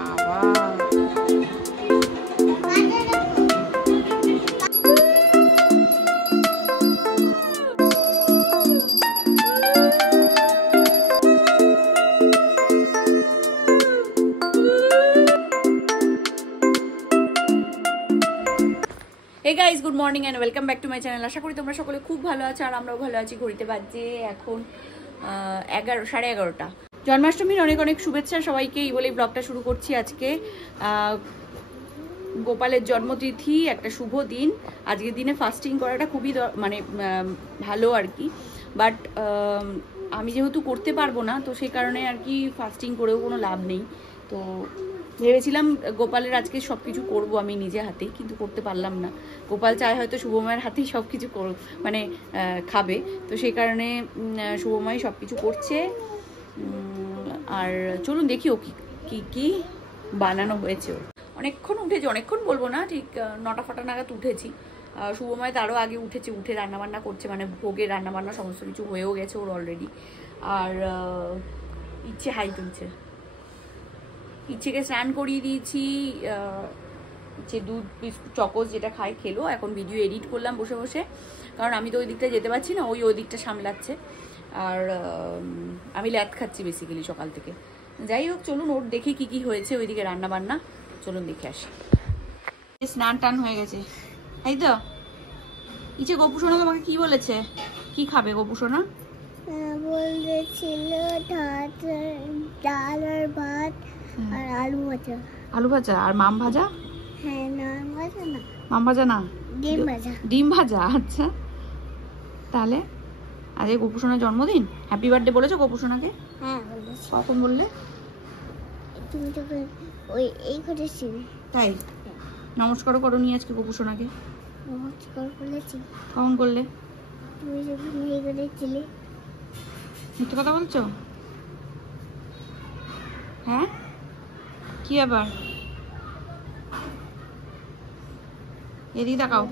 Hey guys, good morning and welcome back to my channel. আশা করি তোমরা সকলে খুব ভালো আছো আর আমরাও ভালো আছি। ঘড়িতে বাজে এখন 11:30। জন্মাষ্টমীর অনেক অনেক শুভেচ্ছা সবাইকে। এই বলেই ব্লগটা শুরু করছি আজকে। গোপালের জন্মতিথি, একটা শুভ দিন। আজকের দিনে ফাস্টিং করাটা খুবই মানে ভালো আর কি, বাট আমি যেহেতু করতে পারবো না তো সেই কারণে আর কি ফাস্টিং করেও কোনো লাভ নেই। তো ভেবেছিলাম গোপালের আজকে সব কিছু করবো আমি নিজে হাতেই, কিন্তু করতে পারলাম না। গোপাল চায় হয়তো শুভময়ের হাতেই সব কিছু মানে খাবে, তো সেই কারণে শুভময় সব কিছু করছে। আর চলুন দেখি ও কি বানানো হয়েছে। ওর অনেকক্ষণ উঠেছি, অনেকক্ষণ বলবো না, ঠিক 9টা নাগাদ উঠেছি। শুভময় তারও আগে উঠেছে, উঠে রান্নাবান্না করছে, মানে ভোগের রান্নাবান্না সমস্ত কিছু হয়েও গেছে ওর অলরেডি। আর ইচ্ছে হাই তুলছে, ইচ্ছেকে স্নান করিয়ে দিয়েছি। ইচ্ছে দুধ বিস্কুট চকোস যেটা খায় খেলো। এখন ভিডিও এডিট করলাম বসে বসে, কারণ আমি তো ওই দিকটা যেতে পারছি না, ওই দিকটা সামলাচ্ছে। আর আমি ল্যাদ খাচ্ছি বেসিক্যালি সকাল থেকে। যাই হোক চলুন ওর দেখি কি হয়েছে ওইদিকে রান্না বান্না, চলুন দেখে আসি। স্নান টান হয়ে গেছে তাই তো? ইচ্ছে গোপুসোনা তোমাকে কি বলেছে, কি খাবে গোপুসোনা? বলেছিল ডাল আর ভাত আর আলু ভাজা। আলু ভাজা আর মাম ভাজা? হ্যাঁ, মাম ভাজা না, মাম ভাজা না, ডিম ভাজা। ডিম ভাজা, আচ্ছা। তাহলে আজকে গোপুসোনার জন্মদিন, হ্যাপি বার্থডে বলেছো গোপুসোনাকে? হ্যাঁ বলেছি। কখন বললে? তুমি যখন ওই এই করেছিলে। তাই? নমস্কারও করোনি আজকে গোপুসোনাকে? নমস্কার বলেছি। কখন করলে? তুমি যখন এই করেছিলে। মিথ্যে কথা বলছো? হ্যাঁ, কি আবার? এদিকে তাকাও,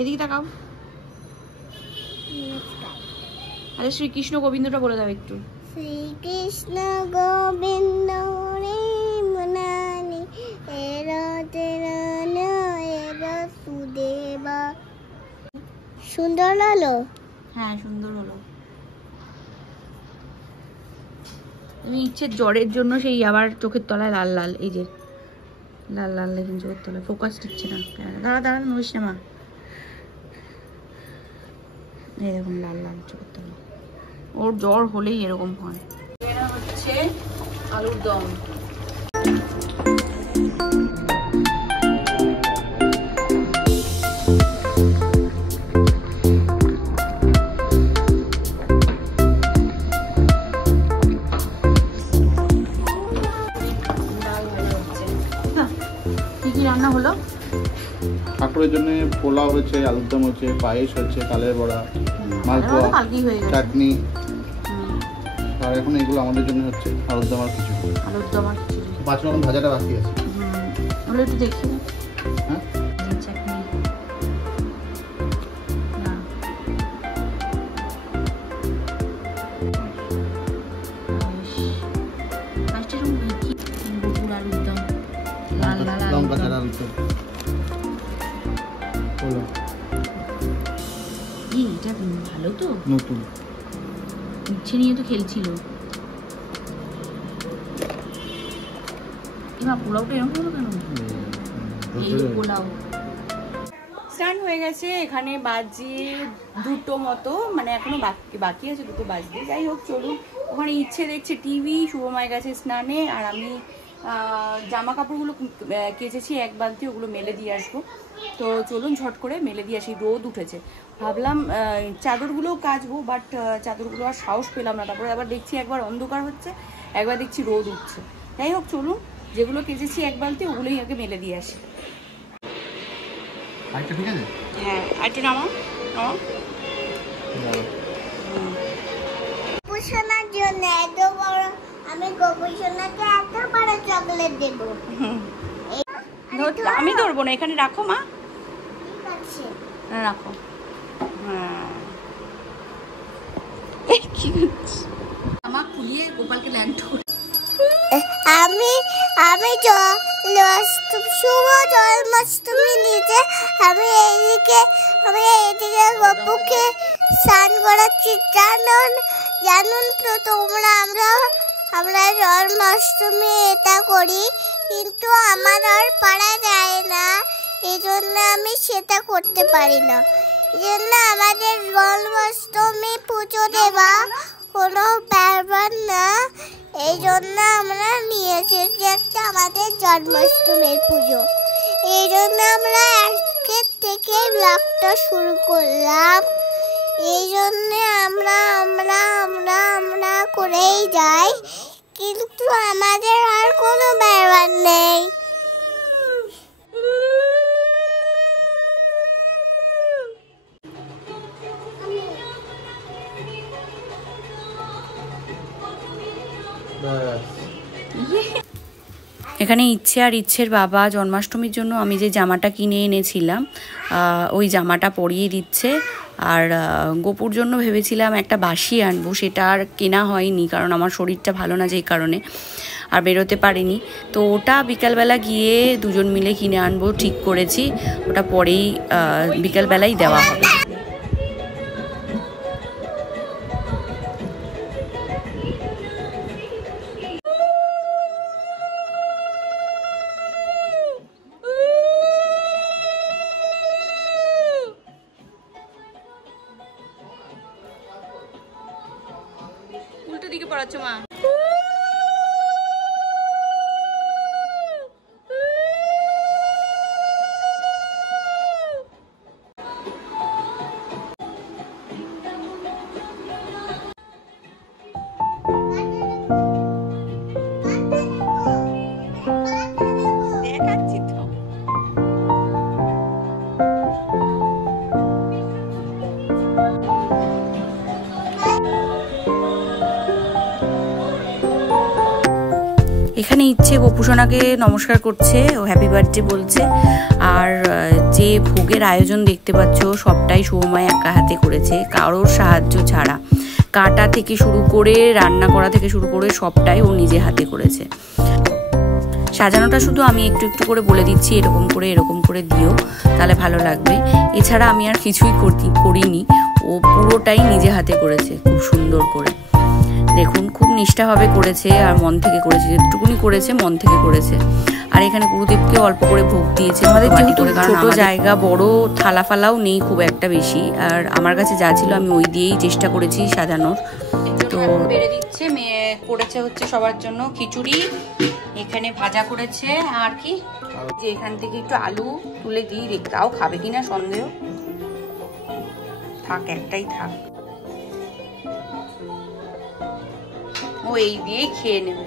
এদিকে তাকাও। আরে শ্রীকৃষ্ণ গোবিন্দটা বলে দাও একটু। শ্রীকৃষ্ণ গোবিন্দ রে মনানি এরাতে রানা এরা সুদেবা। সুন্দর হলো? হ্যাঁ সুন্দর হলো। তুমি ইচ্ছের জ্বরের জন্য সেই আবার চোখের তলায় লাল লাল, এই যে লাল লাল দেখুন চোখের তলায়, ফোকাস দিচ্ছে না। দাঁড়া নড়িস না মা, এই দেখুন লাল লাল চোখের তলায়। ওর জ্বর হলেই এরকম হয়। এটা হচ্ছে আলুর দম। রান্না হলো ঠাকুরের জন্য পোলাও হয়েছে, আলুর দম হয়েছে, পায়েস হয়েছে, কালের বড়া, মালপোয়া, চাটনি। আর এখন এগুলো আমাদের জন্য হচ্ছে আলুর দম আর খিচুড়ি। আলুর দম আর খিচুড়ি, 5 রকম ভাজাটা বাকি আছে। ওগুলো একটু দেখি। হ্যাঁ চাটনি আলুর দম, লাল লাল লঙ্কা ছাড়া আলুর দম। এটা ভালো তো, নতুন ইচ্ছে নিয়ে তো খেলছিল। এবার পোলাওটা এরকম হলো কেন? এই পোলাও স্নান হয়ে গেছে, এখানে বাজে 2টো মতো, মানে এখনো বাকি আছে 2টো বাজতে। যাই হোক চলুন, ওখানে ইচ্ছে দেখছে টিভি, শুভময় গেছে স্নানে, আর আমি জামা কাপড়গুলো কেচেছি এক বালতি, ওগুলো মেলে দিয়ে আসবো। তো চলুন ঝট করে মেলে দিয়ে আসি। রোদ উঠেছে, ভাবলাম চাদরগুলোও কাচবো, বাট চাদরগুলো আর সাহস পেলাম না। তারপরে আবার দেখছি একবার অন্ধকার হচ্ছে, একবার দেখছি রোদ উঠছে। যাই হোক চলুন, যেগুলো কেচেছি এক বালতি ওগুলোই আগে মেলে দিয়ে আসি। আরেকটা ঠিক আছে? হ্যাঁ আরেকটু নামাও। গোপুসোনার জন্য এত বড়, আমি গোপুসোনাকে এত বড় চকলেট দেব। আমি ধরবো না, এখানে রাখো মা। ঠিক আছে রাখো। হ্যাঁ কি জামা খুলিয়ে গোপালকে ল্যান্ড আমি আমি শুভ জন্মাষ্টমী নিতে আমি এইদিকে গপুকে স্নান করাচ্ছি। জানুন তো তোমরা, আমরা জন্মাষ্টমী এটা করি, কিন্তু আমার আর পারা যায় না, এই জন্য আমি সেটা করতে পারি না। এই জন্য আমাদের জন্মাষ্টমী পুজো দেওয়া কোনো ব্যাপার না, এই জন্য আমরা নিয়ে এসেছি একটা আমাদের জন্মাষ্টমীর পুজো। এই জন্য আমরা আজকের থেকে ব্লগটা শুরু করলাম। এই জন্য আমরা করেই যাই, কিন্তু আমাদের আর কোনো ব্যাপার নেই। এখানে ইচ্ছে আর ইচ্ছের বাবা জন্মাষ্টমীর জন্য আমি যে জামাটা কিনে এনেছিলাম ওই জামাটা পরিয়ে দিচ্ছে। আর গোপুর জন্য ভেবেছিলাম একটা বাসি আনবো, সেটা আর কেনা হয়নি কারণ আমার শরীরটা ভালো না যেই কারণে আর বেরোতে পারিনি। তো ওটা বিকালবেলা গিয়ে দুজন মিলে কিনে আনবো ঠিক করেছি, ওটা পরেই বিকালবেলাই দেওয়া হবে। উল্টো দিকে পড়াচ্ছ মা। দেখাচ্ছি তো। এখানে ইচ্ছে গোপুসোনাকে নমস্কার করছে, ও হ্যাপি বার্থডে বলছে। আর যে ভোগের আয়োজন দেখতে পাচ্ছ সবটাই শুভময় একা হাতে করেছে, কারোর সাহায্য ছাড়া। কাটা থেকে শুরু করে রান্না করা থেকে শুরু করে সবটাই ও নিজে হাতে করেছে। সাজানোটা শুধু আমি একটু একটু করে বলে দিচ্ছি, এরকম করে দিও তাহলে ভালো লাগবে। এছাড়া আমি আর কিছুই করিনি, ও পুরোটাই নিজে হাতে করেছে খুব সুন্দর করে। দেখুন খুব নিষ্ঠাভাবে করেছে আর মন থেকে করেছে, যেটুকুনি করেছে মন থেকে করেছে। আর এখানে গুরুদেবকে অল্প করে ভোগ দিয়েছে আমাদের, যেহেতু ছোট জায়গা, বড় থালা ফালাও নেই খুব একটা বেশি, আর আমার কাছে যা ছিল আমি ওই দিয়েই চেষ্টা করেছি সাজানোর। তো বেড়ে দিচ্ছে, মেয়ে করেছে হচ্ছে সবার জন্য খিচুড়ি, এখানে ভাজা করেছে আর কি যে এখান থেকে একটু আলু তুলে দিই, তাও খাবে কিনা সন্দেহ, থাক একটাই থাক, ও এই দিয়েই খেয়ে নেবে।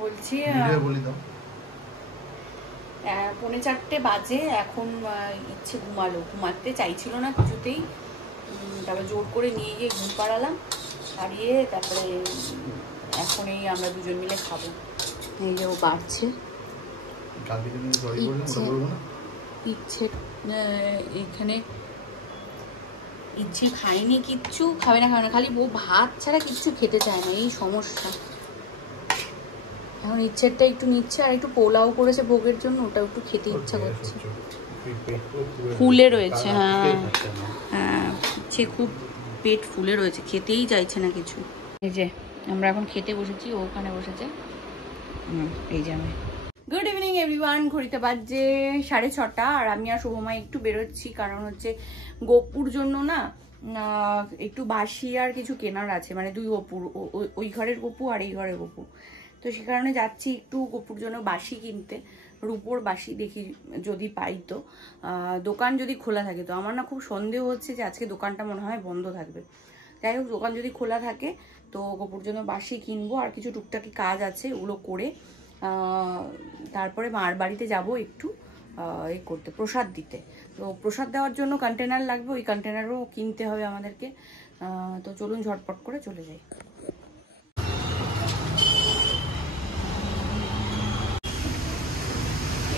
বলছি 4:45 বাজে এখন, ইচ্ছে ঘুমাতে চাইছিল না কিছুতেই, তারপর জোর করে নিয়ে গিয়ে ঘুম পাড়ালাম, পাড়িয়ে তারপরে এখন এই আমরা দুজন মিলে খাবো। এই যে ও বাড়ছে, ইচ্ছে এখানে ইচ্ছে খায়নি, কিচ্ছু খাবে না, খালি ও ভাত ছাড়া কিচ্ছু খেতে চায় না, এই সমস্যা। এখন ইচ্ছেরটা একটু নিচ্ছে, আর একটু পোলাও করেছে ভোগের জন্য, ওটা একটু খেতে ইচ্ছা করছে, ফুলে রয়েছে। হ্যাঁ হ্যাঁ, ইচ্ছে খুব পেট ফুলে রয়েছে, খেতেই চাইছে না কিছু। এই যে আমরা এখন খেতে বসেছি, ও ওখানে বসেছে। এই যে আমি গুড ইভিনিং এভরিওয়ান, ঘড়িতে বাজছে 6:30 আর আমি আর শুভমা একটু বেরোচ্ছি, কারণ হচ্ছে গোপুর জন্য না একটু বাসি আর কিছু কেনার আছে, মানে দুই গোপুর, ওই ঘরের গোপু আর এই ঘরের গোপু, তো সে কারণে যাচ্ছি একটু গোপুর জন্য বাসি কিনতে, রূপোর বাসি দেখি যদি পাই, তো দোকান যদি খোলা থাকে। তো আমার না খুব সন্দেহ হচ্ছে যে আজকে দোকানটা মনে হয় বন্ধ থাকবে, যাই হোক দোকান যদি খোলা থাকে তো গোপুর জন্য বাসি কিনবো, আর কিছু টুকটাকি কাজ আছে ওগুলো করে তারপরে মার বাড়িতে যাব একটু করতে, প্রসাদ দিতে। তো প্রসাদ দেওয়ার জন্য কন্টেনার লাগবে, ওই কন্টেনারও কিনতে হবে আমাদেরকে। তো চলুন ঝটপট করে চলে যাই।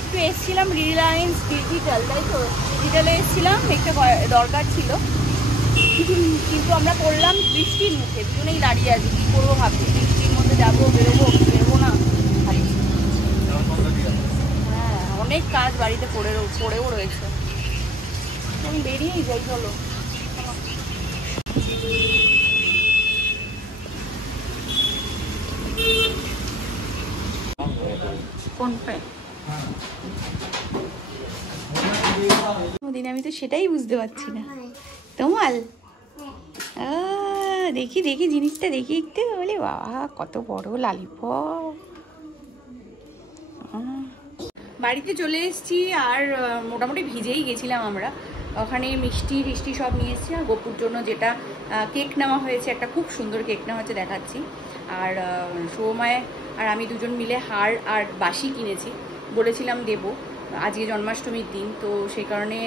একটু এসছিলাম রিলায়েন্স ডিজিটাল, তাই তো ডিজিটালে এসছিলাম, একটা দরকার ছিল, কিন্তু আমরা পড়লাম বৃষ্টির মুখে, দুজনেই দাঁড়িয়ে আছি, কী করবো ভাবছি, বৃষ্টির মধ্যে যাবো, বেরোবো না খালি। হ্যাঁ অনেক কাজ বাড়িতে পড়েও রয়েছে, আমি বেরিয়েই যাই। চলো দিন আমি তো সেটাই বুঝতে পারছি না। তোমাল দেখি দেখি জিনিসটা দেখি একটু, বলে বাবা কত বড় লালিপপ। বাড়িতে চলে এসেছি, আর মোটামুটি ভিজেই গেছিলাম আমরা। ওখানে মিষ্টি সব নিয়ে এসেছি, আর গোপুর জন্য যেটা কেক নেওয়া হয়েছে, একটা খুব সুন্দর কেক নেওয়া হয়েছে দেখাচ্ছি। আর শুভময় আর আমি দুজন মিলে হার আর বাসি কিনেছি, বলেছিলাম দেবো, আজকে জন্মাষ্টমীর দিন, তো সেই কারণে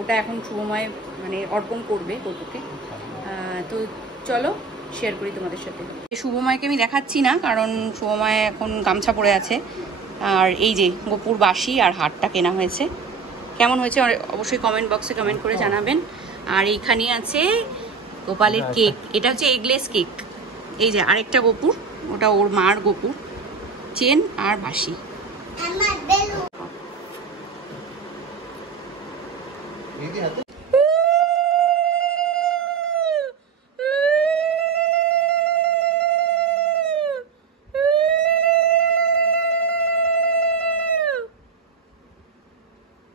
ওটা এখন শুভময় মানে অর্পণ করবে গোপুকে। তো চলো শেয়ার করি তোমাদের সাথে। শুভময়কে আমি দেখাচ্ছি না, কারণ শুভময় এখন গামছা পরে আছে। আর এই যে গোপুর বাসি আর হারটা কেনা হয়েছে, কেমন হয়েছে অবশ্যই কমেন্ট বক্সে কমেন্ট করে জানাবেন। আর এইখানে আছে গোপালের কেক, এটা হচ্ছে এগলেস কেক। এই যে আরেকটা গোপুর, ওটা ওর মার গোপুর চেন আর বাসি।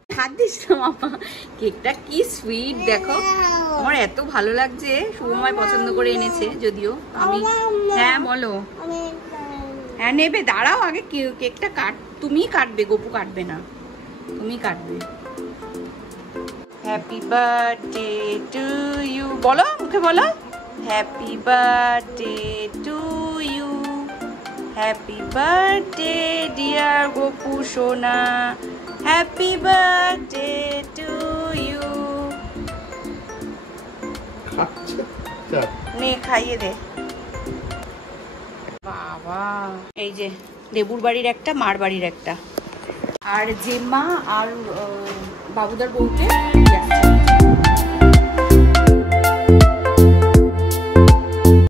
হাত দিস না মামা, কেকটা কি সুইট দেখো, আমার এত ভালো লাগছে। শুভময় পছন্দ করে এনেছে যদিও, আমি হ্যাঁ বলো, হ্যাঁ নেবে, দাঁড়াও আগে কেকটা তুমি কাটবে, গোপু কাটবে না, তুমি কাটবে। হ্যাপি বার্থডে টু ইউ, বলো মুখে বলো, happy birthday to you, happy birthday dear Gopu সোনা, হ্যাপি বার্থডে টু ইউ। নে খাইয়ে দে বাবা। এই যে দেবুর বাড়ির একটা, মার বাড়ির একটা, আর জেম্মা আর বাবুদার বউকে যাচ্ছে।